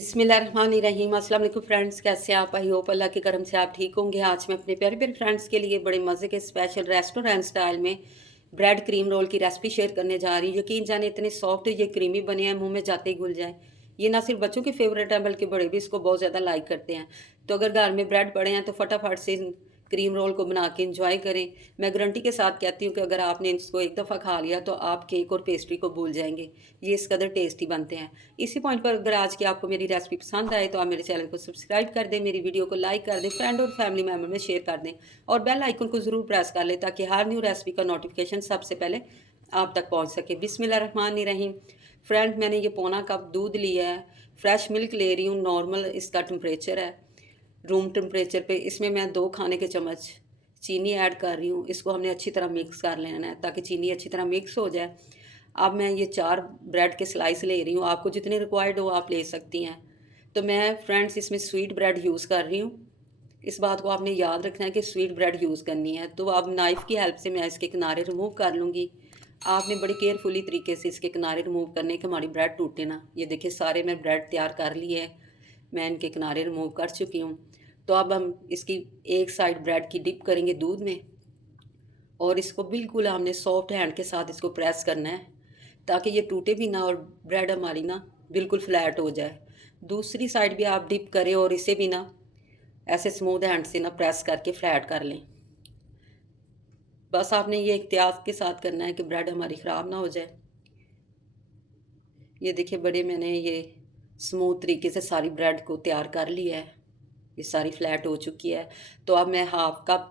बिस्मिल्लाहिर्रहमानिर्रहीम। अस्सलाम वालेकुम फ्रेंड्स, कैसे हैं आप? आई होप अल्लाह के करम से आप ठीक होंगे। आज मैं अपने प्यारे प्यारे फ्रेंड्स के लिए बड़े मज़े के स्पेशल रेस्टोरेंट स्टाइल में ब्रेड क्रीम रोल की रेसिपी शेयर करने जा रही हूँ। यकीन जाने इतने सॉफ्ट ये क्रीमी बने हैं, मुंह में जाते ही घुल जाए। ये ना सिर्फ बच्चों के फेवरेट है बल्कि बड़े भी इसको बहुत ज़्यादा लाइक करते हैं। तो अगर घर में ब्रेड पड़े हैं तो फटाफट से इन क्रीम रोल को बना के इंजॉय करें। मैं गारंटी के साथ कहती हूँ कि अगर आपने इसको एक दफ़ा खा लिया तो आप केक और पेस्ट्री को भूल जाएंगे। ये इस कदर टेस्टी बनते हैं। इसी पॉइंट पर अगर आज की आपको मेरी रेसिपी पसंद आए तो आप मेरे चैनल को सब्सक्राइब कर दें, मेरी वीडियो को लाइक कर दें, फ्रेंड और फैमिली मेम्बर में शेयर कर दें और बेल आइकन को ज़रूर प्रेस कर लें ताकि हर न्यू रेसिपी का नोटिफिकेशन सबसे पहले आप तक पहुंच सके। बिस्मिल्लाहिर्रहमानिर्रहीम। फ्रेंड, मैंने ये पौना कप दूध लिया है। फ्रेश मिल्क ले रही हूँ, नॉर्मल इसका टेम्परेचर है, रूम टेम्परेचर पे। इसमें मैं 2 खाने के चम्मच चीनी ऐड कर रही हूँ। इसको हमने अच्छी तरह मिक्स कर लेना है ताकि चीनी अच्छी तरह मिक्स हो जाए। अब मैं ये 4 ब्रेड के स्लाइस ले रही हूँ, आपको जितने रिक्वायर्ड हो आप ले सकती हैं। तो मैं फ्रेंड्स इसमें स्वीट ब्रेड यूज़ कर रही हूँ। इस बात को आपने याद रखना है कि स्वीट ब्रेड यूज़ करनी है। तो अब नाइफ़ की हेल्प से मैं इसके किनारे रिमूव कर लूँगी। आपने बड़ी केयरफुली तरीके से इसके किनारे रिमूव करने के हमारी ब्रेड टूटे ना। ये देखिए सारे मैं ब्रेड तैयार कर लिए हैं, मैं इनके किनारे रिमूव कर चुकी हूँ। तो अब हम इसकी एक साइड ब्रेड की डिप करेंगे दूध में और इसको बिल्कुल हमने सॉफ्ट हैंड के साथ इसको प्रेस करना है ताकि ये टूटे भी ना और ब्रेड हमारी ना बिल्कुल फ्लैट हो जाए। दूसरी साइड भी आप डिप करें और इसे भी ना ऐसे स्मूथ हैंड से ना प्रेस करके फ्लैट कर लें। बस आपने ये एहतियात के साथ करना है कि ब्रेड हमारी ख़राब ना हो जाए। ये देखिए बड़े मैंने ये स्मूथ तरीके से सारी ब्रेड को तैयार कर लिया है। ये सारी फ्लैट हो चुकी है। तो अब मैं हाफ कप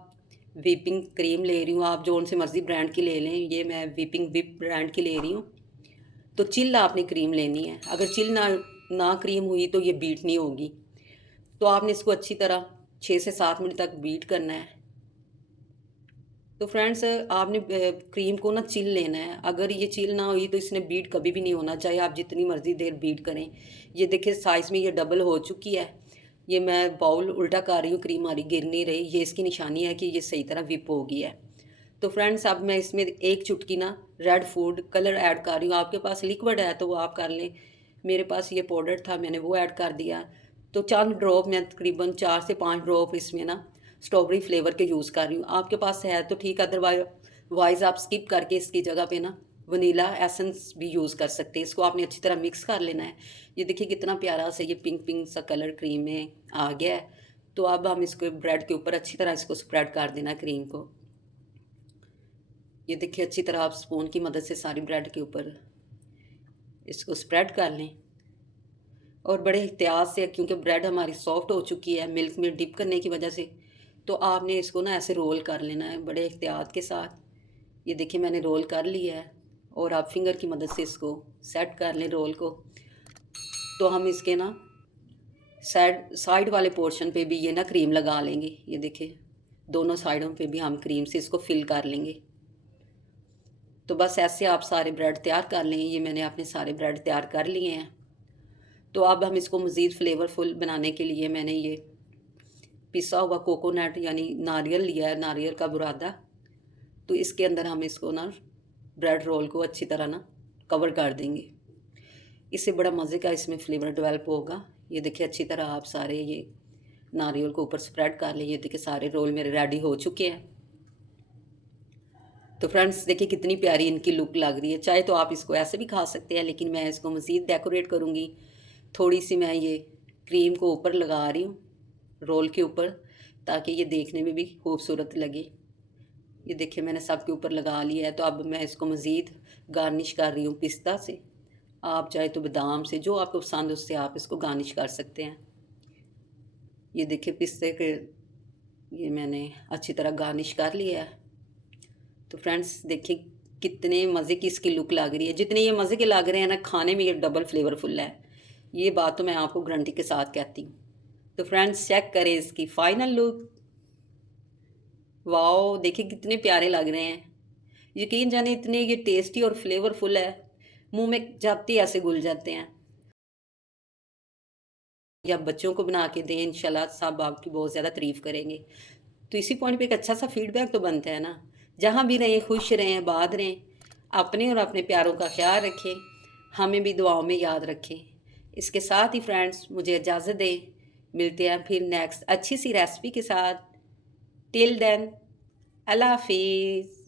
व्हिपिंग क्रीम ले रही हूँ, आप जो से मर्ज़ी ब्रांड की ले लें। ये मैं व्हिपिंग व्हिप ब्रांड की ले रही हूँ। तो चिल्ड आपने क्रीम लेनी है, अगर चिल्ड ना ना क्रीम हुई तो ये बीट नहीं होगी। तो आपने इसको अच्छी तरह 6 से 7 मिनट तक बीट करना है। तो फ्रेंड्स, आपने क्रीम को ना चिल लेना है। अगर ये चिल ना हुई तो इसने बीट कभी भी नहीं होना, चाहे आप जितनी मर्ज़ी देर बीट करें। ये देखिए साइज़ में ये डबल हो चुकी है। ये मैं बाउल उल्टा कर रही हूँ, क्रीम हमारी गिर नहीं रही। ये इसकी निशानी है कि ये सही तरह विप हो गई है। तो फ्रेंड्स, अब मैं इसमें एक चुटकी ना रेड फूड कलर ऐड कर रही हूँ। आपके पास लिक्विड है तो वो आप कर लें, मेरे पास ये पाउडर था, मैंने वो ऐड कर दिया। तो चंद ड्रॉप, मैं तकरीबन 4 से 5 ड्रॉप इसमें ना स्ट्रॉबेरी फ्लेवर के यूज़ कर रही हूँ। आपके पास है तो ठीक, अदरवाइज आप स्किप करके इसकी जगह पे ना वनीला एसेंस भी यूज़ कर सकते हैं। इसको आपने अच्छी तरह मिक्स कर लेना है। ये देखिए कितना प्यारा सा ये पिंक पिंक सा कलर क्रीम में आ गया है। तो अब हम इसको ब्रेड के ऊपर अच्छी तरह इसको स्प्रेड कर देना क्रीम को। ये देखिए अच्छी तरह आप स्पून की मदद से सारी ब्रेड के ऊपर इसको स्प्रेड कर लें और बड़े एहतियात से, क्योंकि ब्रेड हमारी सॉफ्ट हो चुकी है मिल्क में डिप करने की वजह से। तो आपने इसको ना ऐसे रोल कर लेना है बड़े एहतियात के साथ। ये देखिए मैंने रोल कर लिया है और आप फिंगर की मदद से इसको सेट कर लें रोल को। तो हम इसके ना साइड साइड वाले पोर्शन पे भी ये ना क्रीम लगा लेंगे। ये देखिए दोनों साइडों पे भी हम क्रीम से इसको फिल कर लेंगे। तो बस ऐसे आप सारे ब्रेड तैयार कर लें। ये मैंने अपने सारे ब्रेड तैयार कर लिए हैं। तो अब हम इसको मज़ीद फ्लेवरफुल बनाने के लिए मैंने ये पिसा हुआ कोकोनट यानी नारियल लिया है, नारियल का बुरादा। तो इसके अंदर हम इसको ना ब्रेड रोल को अच्छी तरह ना कवर कर देंगे। इससे बड़ा मज़े का इसमें फ्लेवर डेवलप होगा। ये देखिए अच्छी तरह आप सारे ये नारियल को ऊपर स्प्रेड कर लें। ये देखिए सारे रोल मेरे रेडी हो चुके हैं। तो फ्रेंड्स देखिए कितनी प्यारी इनकी लुक लग रही है। चाहे तो आप इसको ऐसे भी खा सकते हैं, लेकिन मैं इसको मज़ीद डेकोरेट करूँगी। थोड़ी सी मैं ये क्रीम को ऊपर लगा रही हूँ रोल के ऊपर, ताकि ये देखने में भी खूबसूरत लगे। ये देखिए मैंने सब के ऊपर लगा लिया है। तो अब मैं इसको मज़ीद गार्निश कर रही हूँ पिस्ता से। आप चाहे तो बादाम से, जो आपको पसंद है उससे आप इसको गार्निश कर सकते हैं। ये देखिए पिस्ते के ये मैंने अच्छी तरह गार्निश कर लिया है। तो फ्रेंड्स देखिए कितने मज़े की इसकी लुक लग रही है। जितने ये मज़े के लग रहे हैं ना, खाने में ये डबल फ्लेवरफुल है। ये बात तो मैं आपको गारंटी के साथ कहती हूँ। तो फ्रेंड्स चेक करें इसकी फाइनल लुक। वाओ, देखिए कितने प्यारे लग रहे हैं। यकीन जाने इतने ये टेस्टी और फ्लेवरफुल है, मुंह में जाते ही ऐसे घुल जाते हैं। या बच्चों को बना के दें, इंशाल्लाह सब आपकी बहुत ज़्यादा तारीफ़ करेंगे। तो इसी पॉइंट पे एक अच्छा सा फीडबैक तो बनता है ना। जहाँ भी रहें खुश रहें, आबाद रहें, अपने और अपने प्यारों का ख्याल रखें, हमें भी दुआओं में याद रखें। इसके साथ ही फ्रेंड्स मुझे इजाज़त दें, मिलते हैं फिर नेक्स्ट अच्छी सी रेसिपी के साथ। टिल देन, अल्लाह हाफिज़।